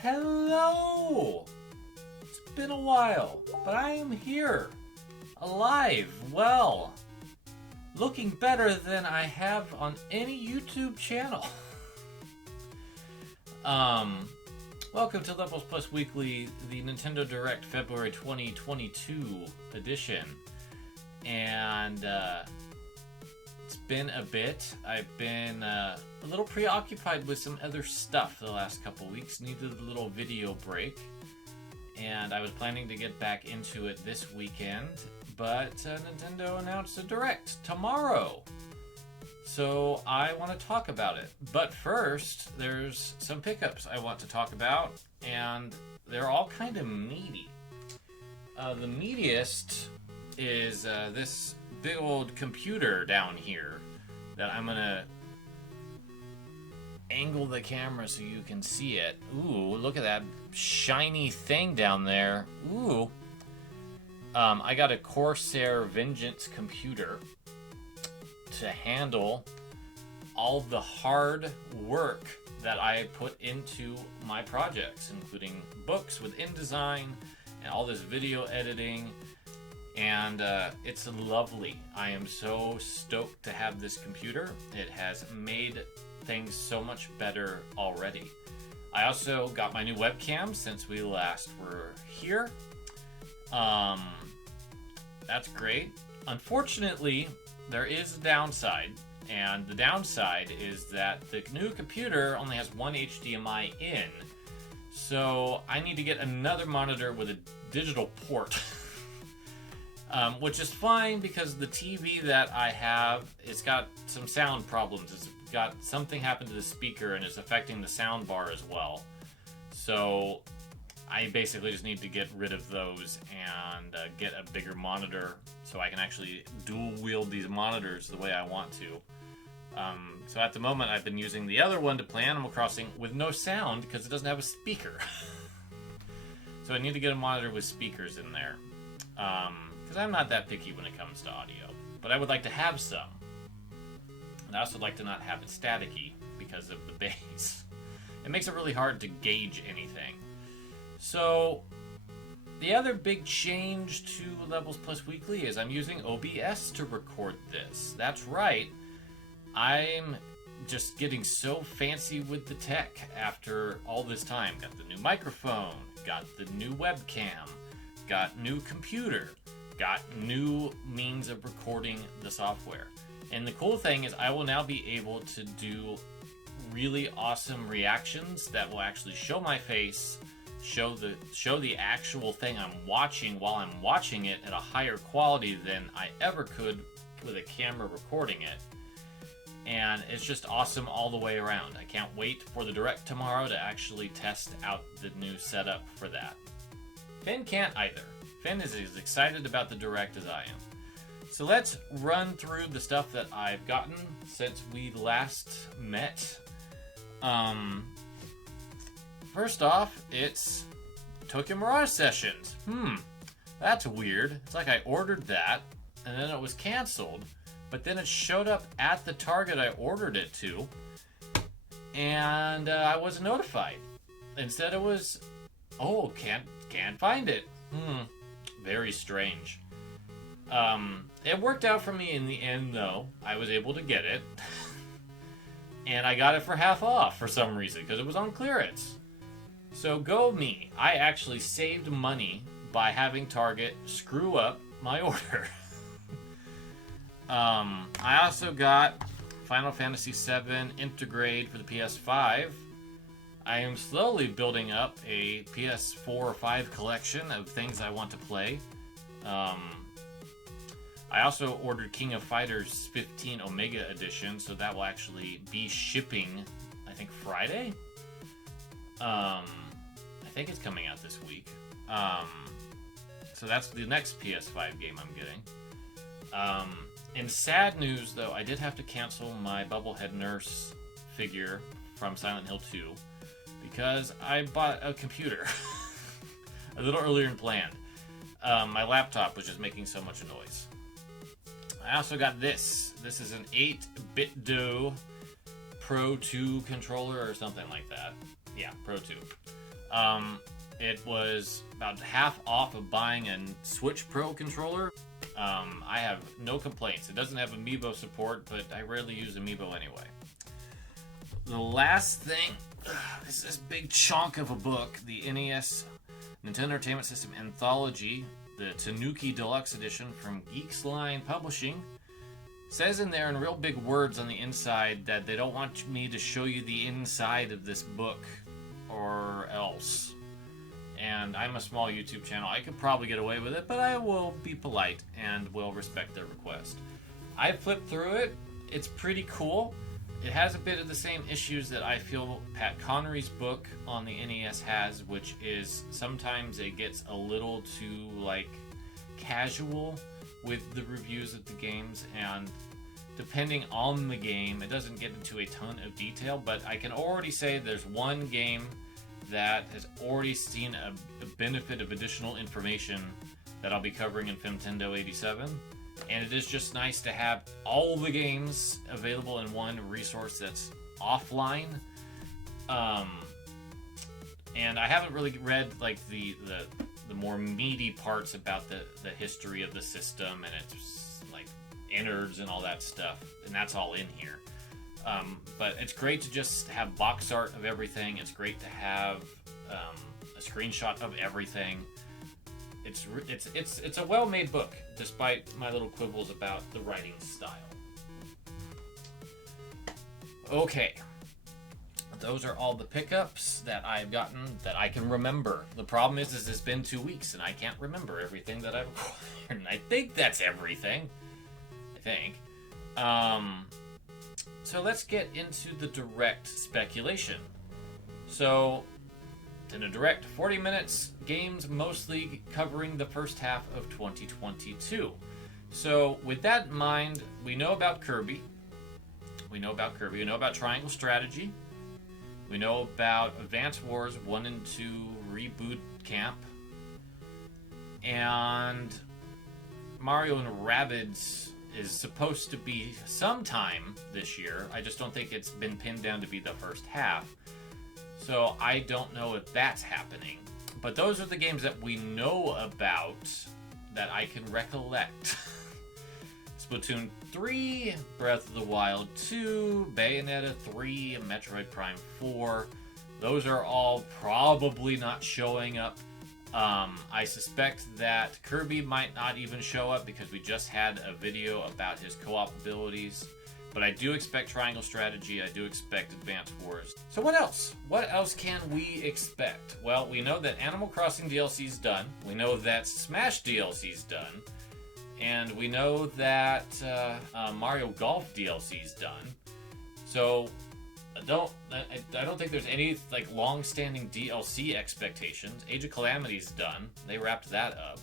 Hello! It's been a while, but I am here, alive, well, looking better than I have on any YouTube channel. Welcome to LVLS Weekly, the Nintendo Direct February 2022 edition. And it's been a bit. I've been a little preoccupied with some other stuff the last couple weeks. Needed a little video break. And I was planning to get back into it this weekend, but Nintendo announced a Direct tomorrow. So I want to talk about it. But first, there's some pickups I want to talk about, and they're all kind of meaty. The meatiest is this big old computer down here that I'm gonna angle the camera so you can see it. Ooh, look at that shiny thing down there. Ooh. I got a Corsair Vengeance computer to handle all the hard work that I put into my projects, including books with InDesign and all this video editing. And it's lovely. I am so stoked to have this computer. It has made things so much better already. I also got my new webcam since we last were here. That's great. Unfortunately, there is a downside, and the downside is that the new computer only has one HDMI in, so I need to get another monitor with a digital port. Which is fine because the TV that I have, it's got some sound problems. It's got something happen to the speaker and it's affecting the sound bar as well. So I basically just need to get rid of those and get a bigger monitor so I can actually dual wield these monitors the way I want to. So at the moment I've been using the other one to play Animal Crossing with no sound because it doesn't have a speaker. So I need to get a monitor with speakers in there. Because I'm not that picky when it comes to audio, but I would like to have some. And I also like to not have it staticky because of the bass. It makes it really hard to gauge anything. So the other big change to LVLS Weekly is I'm using OBS to record this. That's right. I'm just getting so fancy with the tech after all this time. Got the new microphone, got the new webcam, got new computer, got new means of recording the software. And the cool thing is I will now be able to do really awesome reactions that will actually show my face, show the actual thing I'm watching while I'm watching it at a higher quality than I ever could with a camera recording it. And it's just awesome all the way around. I can't wait for the Direct tomorrow to actually test out the new setup for that. Finn can't either. Finn is as excited about the Direct as I am. So let's run through the stuff that I've gotten since we last met. First off, it's Tokyo Mirage Sessions. That's weird. It's like I ordered that, and then it was canceled, but then it showed up at the Target I ordered it to, and I wasn't notified. Instead it was, oh, can't find it. Very strange. It worked out for me in the end, though. I was able to get it. And I got it for half off for some reason, because it was on clearance. So go me. I actually saved money by having Target screw up my order. I also got Final Fantasy VII Intergrade for the PS5. I am slowly building up a PS4 or 5 collection of things I want to play. I also ordered King of Fighters 15 Omega Edition, so that will actually be shipping, I think, Friday? I think it's coming out this week. So that's the next PS5 game I'm getting. In sad news, though, I did have to cancel my Bubblehead Nurse figure from Silent Hill 2. Because I bought a computer a little earlier than planned. My laptop was just making so much noise. I also got this. This is an 8-bit Pro 2 controller or something like that. Yeah, Pro 2. It was about half off of buying a Switch Pro controller. I have no complaints. It doesn't have Amiibo support, but I rarely use Amiibo anyway. The last thing is this big chunk of a book, the NES Nintendo Entertainment System Anthology, the Tanuki Deluxe Edition from Geeks Line Publishing. It says in there in real big words on the inside that they don't want me to show you the inside of this book or else. And I'm a small YouTube channel. I could probably get away with it, but I will be polite and will respect their request. I flipped through it. It's pretty cool. It has a bit of the same issues that I feel Pat Connery's book on the NES has, which is sometimes it gets a little too, like, casual with the reviews of the games, and depending on the game, it doesn't get into a ton of detail, but I can already say there's one game that has already seen a benefit of additional information that I'll be covering in Femtendo 87. And it is just nice to have all the games available in one resource that's offline. And I haven't really read like the more meaty parts about the history of the system and its like innards and all that stuff. And that's all in here. But it's great to just have box art of everything. It's great to have a screenshot of everything. It's a well-made book, despite my little quibbles about the writing style. Okay, those are all the pickups that I've gotten that I can remember. The problem is it's been 2 weeks and I can't remember everything that I've acquired. And I think that's everything. I think. So let's get into the direct speculation. So, in a direct 40 minutes, games mostly covering the first half of 2022. So, with that in mind, we know about Kirby. We know about Triangle Strategy. We know about Advance Wars 1 and 2 Reboot Camp. And Mario and Rabbids is supposed to be sometime this year. I just don't think it's been pinned down to be the first half. So I don't know if that's happening. But those are the games that we know about that I can recollect. Splatoon 3, Breath of the Wild 2, Bayonetta 3, Metroid Prime 4. Those are all probably not showing up. I suspect that Kirby might not even show up because we just had a video about his co-op abilities. But I do expect Triangle Strategy. I do expect Advance Wars. So what else? What else can we expect? Well, we know that Animal Crossing DLC's done. We know that Smash DLC's done. And we know that Mario Golf DLC's done. So I don't think there's any like long-standing DLC expectations. Age of Calamity's done. They wrapped that up.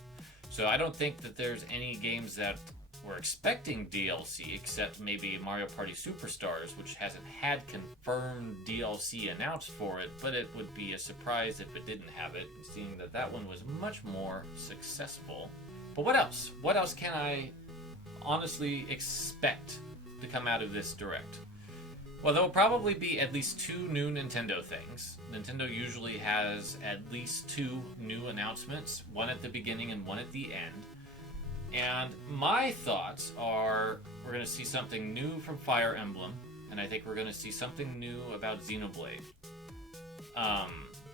So I don't think that there's any games that we're expecting DLC except maybe Mario Party Superstars, which hasn't had confirmed DLC announced for it, but it would be a surprise if it didn't have it, seeing that that one was much more successful. But what else? What else can I honestly expect to come out of this Direct? Well, there will probably be at least 2 new Nintendo things. Nintendo usually has at least 2 new announcements, one at the beginning and one at the end. And my thoughts are we're going to see something new from Fire Emblem, and I think we're going to see something new about Xenoblade.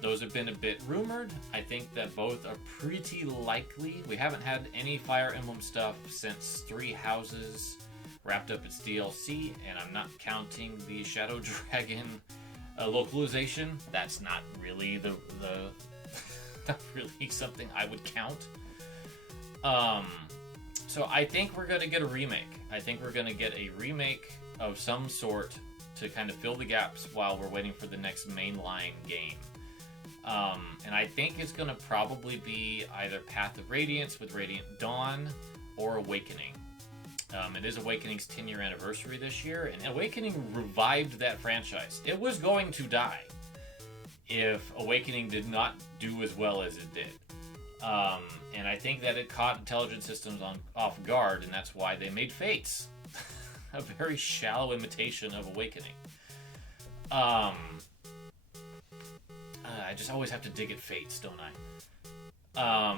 Those have been a bit rumored. I think that both are pretty likely. We haven't had any Fire Emblem stuff since Three Houses wrapped up its DLC, and I'm not counting the Shadow Dragon localization. That's not really not really something I would count. So I think we're going to get a remake. I think we're going to get a remake of some sort to kind of fill the gaps while we're waiting for the next mainline game. And I think it's going to probably be either Path of Radiance with Radiant Dawn or Awakening. It is Awakening's 10-year anniversary this year, and Awakening revived that franchise. It was going to die if Awakening did not do as well as it did. And I think that it caught Intelligent Systems off guard, and that's why they made Fates. A very shallow imitation of Awakening. I I just always have to dig at Fates, don't I?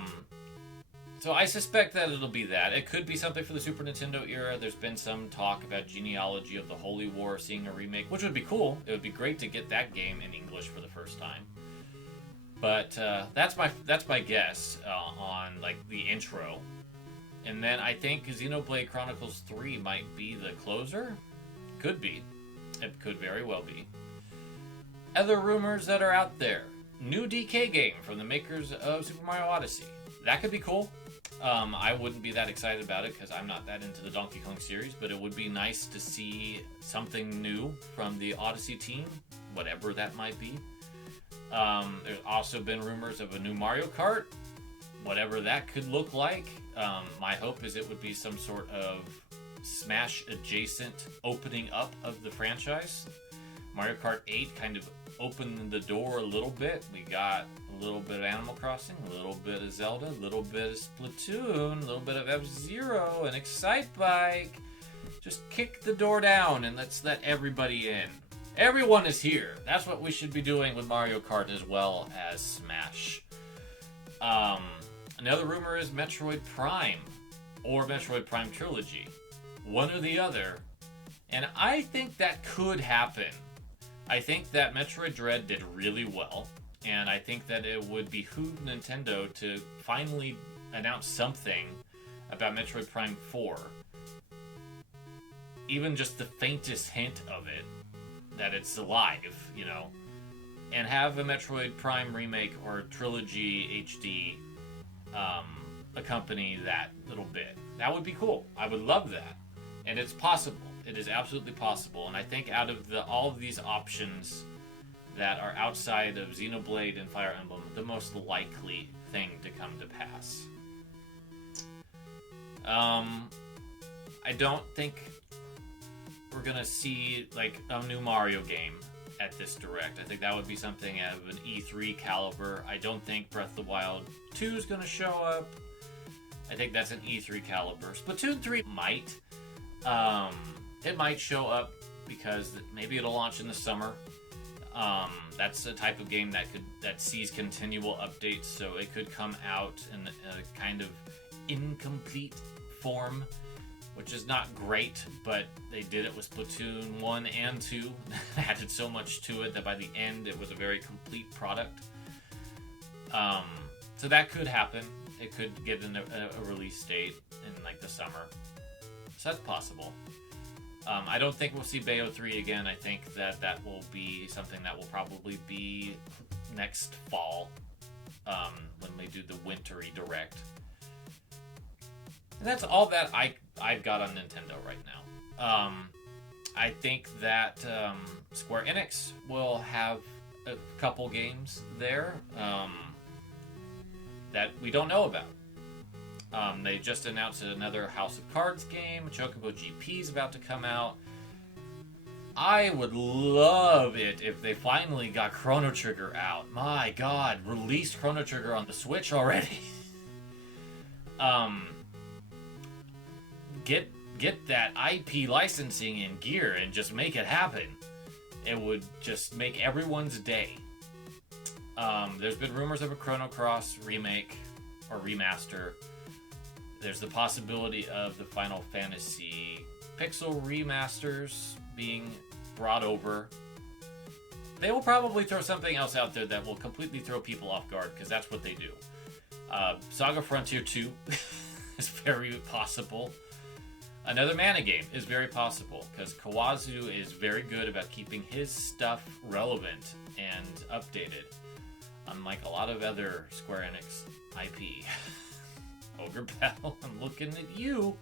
So I suspect that it'll be that. It could be something for the Super Nintendo era. There's been some talk about Genealogy of the Holy War seeing a remake, which would be cool. It would be great to get that game in English for the first time. But that's my guess on like the intro. And then I think Xenoblade Chronicles 3 might be the closer. Could be. It could very well be. Other rumors that are out there. New DK game from the makers of Super Mario Odyssey. That could be cool. I wouldn't be that excited about it because I'm not that into the Donkey Kong series, but it would be nice to see something new from the Odyssey team, whatever that might be. There's also been rumors of a new Mario Kart, whatever that could look like. My hope is it would be some sort of Smash adjacent opening up of the franchise. Mario Kart 8 kind of opened the door a little bit. We got a little bit of Animal Crossing, a little bit of Zelda, a little bit of Splatoon, a little bit of F-Zero, and Excitebike. Just kick the door down and let's let everybody in. Everyone is here. That's what we should be doing with Mario Kart as well as Smash. Another rumor is Metroid Prime or Metroid Prime Trilogy. One or the other. And I think that could happen. I think that Metroid Dread did really well, and I think that it would behoove Nintendo to finally announce something about Metroid Prime 4. Even just the faintest hint of it, that it's alive, you know, and have a Metroid Prime remake or Trilogy HD accompany that little bit. That would be cool. I would love that. And it's possible. It is absolutely possible. And I think out of all of these options that are outside of Xenoblade and Fire Emblem, the most likely thing to come to pass. I don't think we're going to see like a new Mario game at this Direct. I think that would be something of an E3 caliber. I don't think Breath of the Wild 2 is going to show up. I think that's an E3 caliber. Splatoon 3 might. It might show up because maybe it'll launch in the summer. That's a type of game that sees continual updates, so it could come out in a kind of incomplete form, which is not great, but they did it with Splatoon 1 and 2. Added so much to it that by the end it was a very complete product. So that could happen. It could get a release date in like the summer. So that's possible. I don't think we'll see Bayo 3 again. I think that will be something that will probably be next fall when we do the wintry Direct. And that's all that I've got on Nintendo right now. I think that Square Enix will have a couple games there that we don't know about. They just announced another House of Cards game. Chocobo GP is about to come out. I would love it if they finally got Chrono Trigger out. My God, release Chrono Trigger on the Switch already. Get that IP licensing in gear and just make it happen. It would just make everyone's day. There's been rumors of a Chrono Cross remake or remaster. There's the possibility of the Final Fantasy Pixel remasters being brought over. They will probably throw something else out there that will completely throw people off guard, because that's what they do. Saga Frontier 2 is very possible. Another Mana game is very possible, because Kawazu is very good about keeping his stuff relevant and updated, unlike a lot of other Square Enix IP. Ogre Battle, I'm looking at you.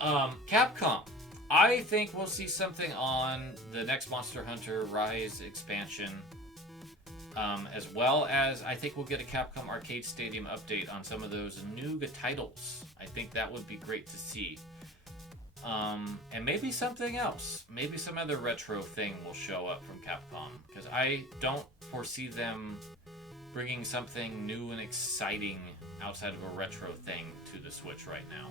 Capcom. I think we'll see something on the next Monster Hunter Rise expansion, as well as I think we'll get a Capcom Arcade Stadium update on some of those new titles. I think that would be great to see. And maybe something else. Maybe some other retro thing will show up from Capcom, because I don't foresee them bringing something new and exciting outside of a retro thing to the Switch right now.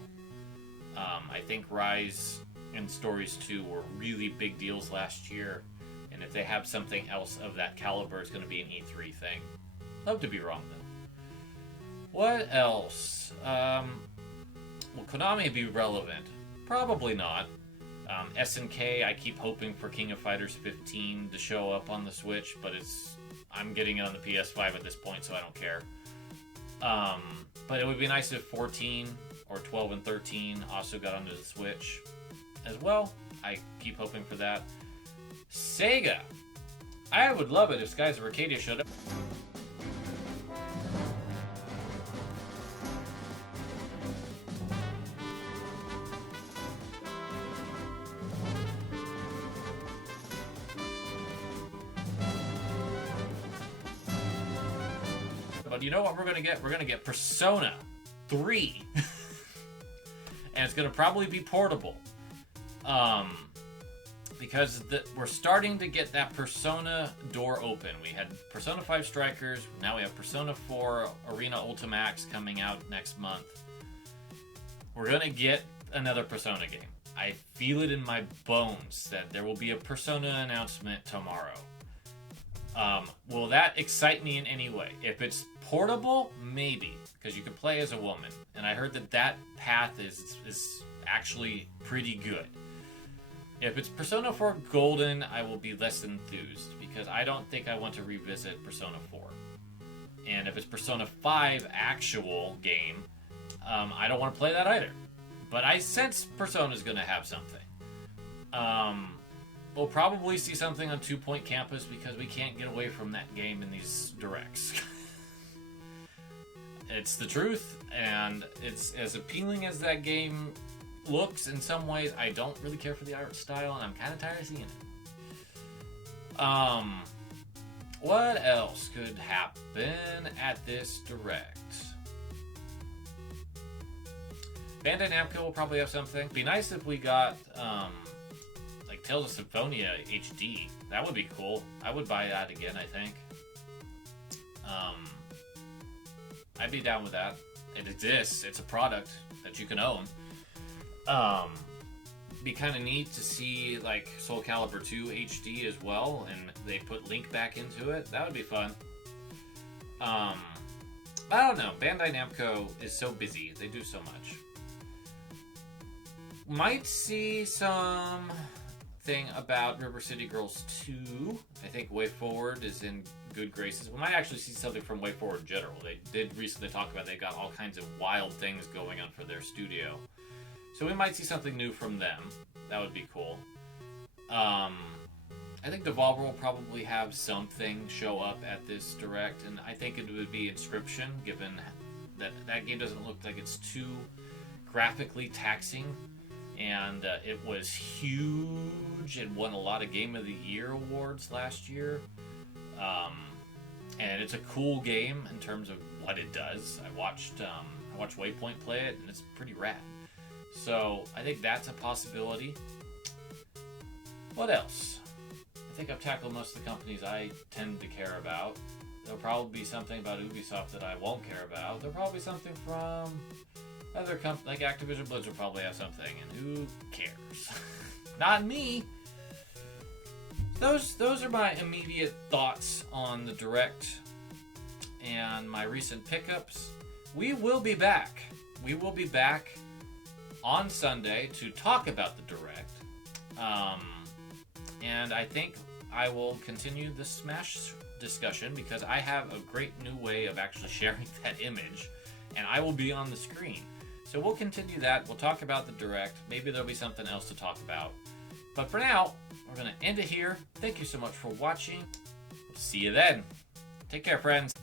I think Rise and Stories 2 were really big deals last year, And if they have something else of that caliber, it's going to be an E3 thing. Love to be wrong, though. What else? Will Konami be relevant? Probably not. SNK, I keep hoping for King of Fighters 15 to show up on the Switch, but I'm getting it on the PS5 at this point, so I don't care. But it would be nice if 14 or 12 and 13 also got onto the Switch as well. I keep hoping for that. Sega. I would love it if Skies of Arcadia showed up. But you know what we're going to get? We're going to get Persona 3. And it's going to probably be portable. Because we're starting to get that Persona door open. We had Persona 5 Strikers. Now we have Persona 4 Arena Ultimax coming out next month. We're going to get another Persona game. I feel it in my bones that there will be a Persona announcement tomorrow. Will that excite me in any way? If it's portable, maybe, because you can play as a woman. And I heard that path is actually pretty good. If it's Persona 4 Golden, I will be less enthused, because I don't think I want to revisit Persona 4. And if it's Persona 5 actual game, I don't want to play that either. But I sense Persona's going to have something. We'll probably see something on 2 Point Campus, because we can't get away from that game in these directs. It's the truth, and it's as appealing as that game looks in some ways. I don't really care for the art style, and I'm kind of tired of seeing it. What else could happen at this direct? Bandai Namco will probably have something. It'd be nice if we got like Tales of Symphonia HD. That would be cool. I would buy that again, I think. I'd be down with that. It exists. It's a product that you can own. Be kind of neat to see like Soul Calibur 2 HD as well, and they put Link back into it. That would be fun. I don't know. Bandai Namco is so busy. They do so much. Might see some thing about River City Girls 2. I think Way Forward is in good graces. We might actually see something from Way Forward in general. They did recently talk about they've got all kinds of wild things going on for their studio. So we might see something new from them. That would be cool. I think Devolver will probably have something show up at this direct, and I think it would be Inscription, given that that game doesn't look like it's too graphically taxing. And it was huge and won a lot of Game of the Year awards last year. And it's a cool game in terms of what it does. I watched Waypoint play it, and it's pretty rad. So I think that's a possibility. What else? I think I've tackled most of the companies I tend to care about. There'll probably be something about Ubisoft that I won't care about. There'll probably be something from other companies, like Activision Blizzard will probably have something, and who cares? Not me! Those are my immediate thoughts on the Direct and my recent pickups. We will be back. We will be back on Sunday to talk about the Direct. And I think I will continue the Smash discussion, because I have a great new way of actually sharing that image, and I will be on the screen. So we'll continue that. We'll talk about the Direct. Maybe there'll be something else to talk about. But for now, we're going to end it here. Thank you so much for watching. We'll see you then. Take care, friends.